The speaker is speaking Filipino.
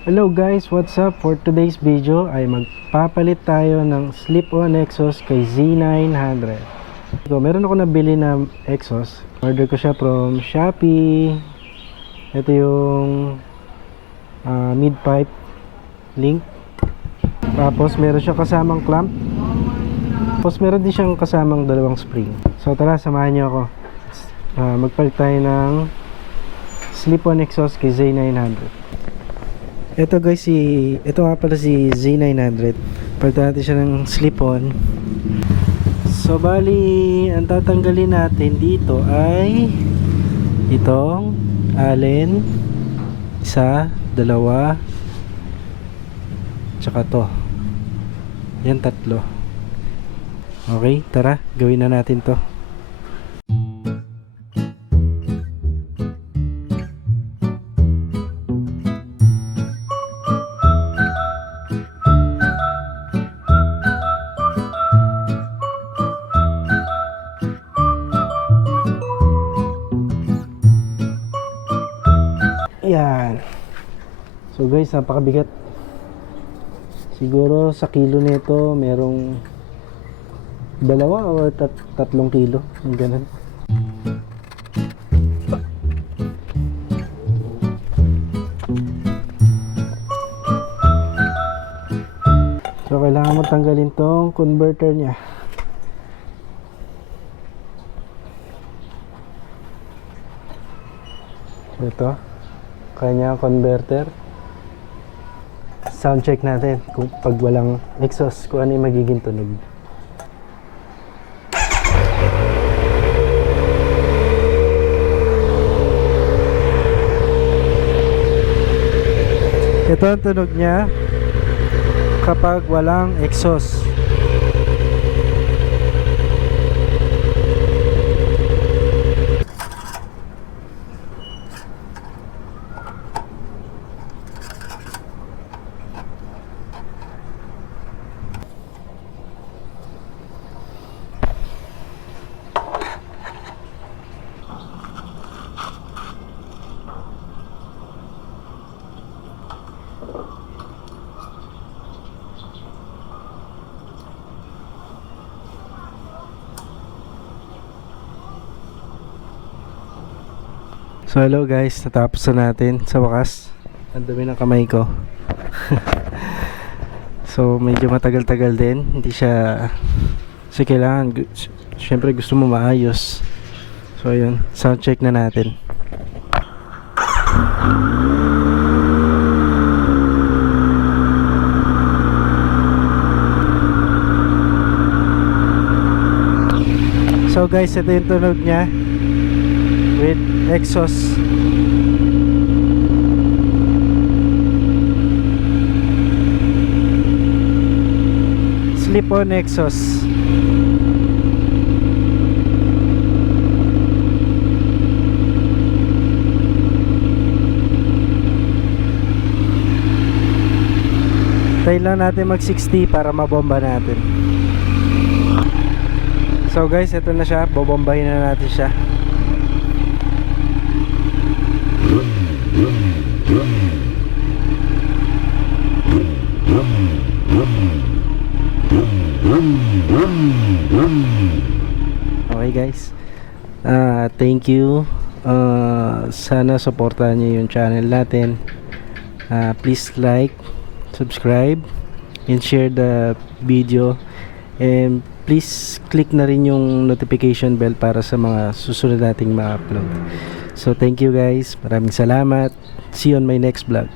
Hello guys, what's up? For today's video ay magpapalit tayo ng slip-on exhaust kay Z900. So, meron ako nabili na exhaust. Order ko siya from Shopee. Ito yung mid-pipe link. Tapos meron siyang kasamang clamp. Tapos meron din siyang kasamang dalawang spring. So tara, samahan niyo ako. Magpalit tayo ng slip-on exhaust kay Z900. Ito guys, ito nga pala si Z900. Palitan natin siya ng slip-on. So bali, ang tatanggalin natin dito ay itong allen, isa, dalawa, tsaka to. Yan, tatlo. Okay, tara, gawin na natin to. Yan. So guys, napakabigat. Siguro sa kilo nito merong 2 o 3 kilo, ang ganun. So kailangan mo tanggalin tong converter niya. Ito kanya converter. Sound check natin kung pag walang exhaust, kung ano yung magiging tunog. Ito ang tunog niya kapag walang exhaust. So hello guys, natapos na natin sa wakas. Ang dumi ng kamay ko. So medyo matagal-tagal din. Hindi siya kasi kailangan, syempre gusto mo maayos. So ayun, sound check na natin. So guys, ito yung tunog niya with exhaust. Slip-on exhaust. Tayo lang natin mag 60 para mabomba natin. So guys, ito na siya, bobombahin na natin siya. Okay guys, thank you. Sana supportahan niyo yung channel natin. Please like, subscribe, and share the video. And please click na rin yung notification bell para sa mga susunod nating mga upload. So thank you guys, maraming salamat. See you on my next vlog.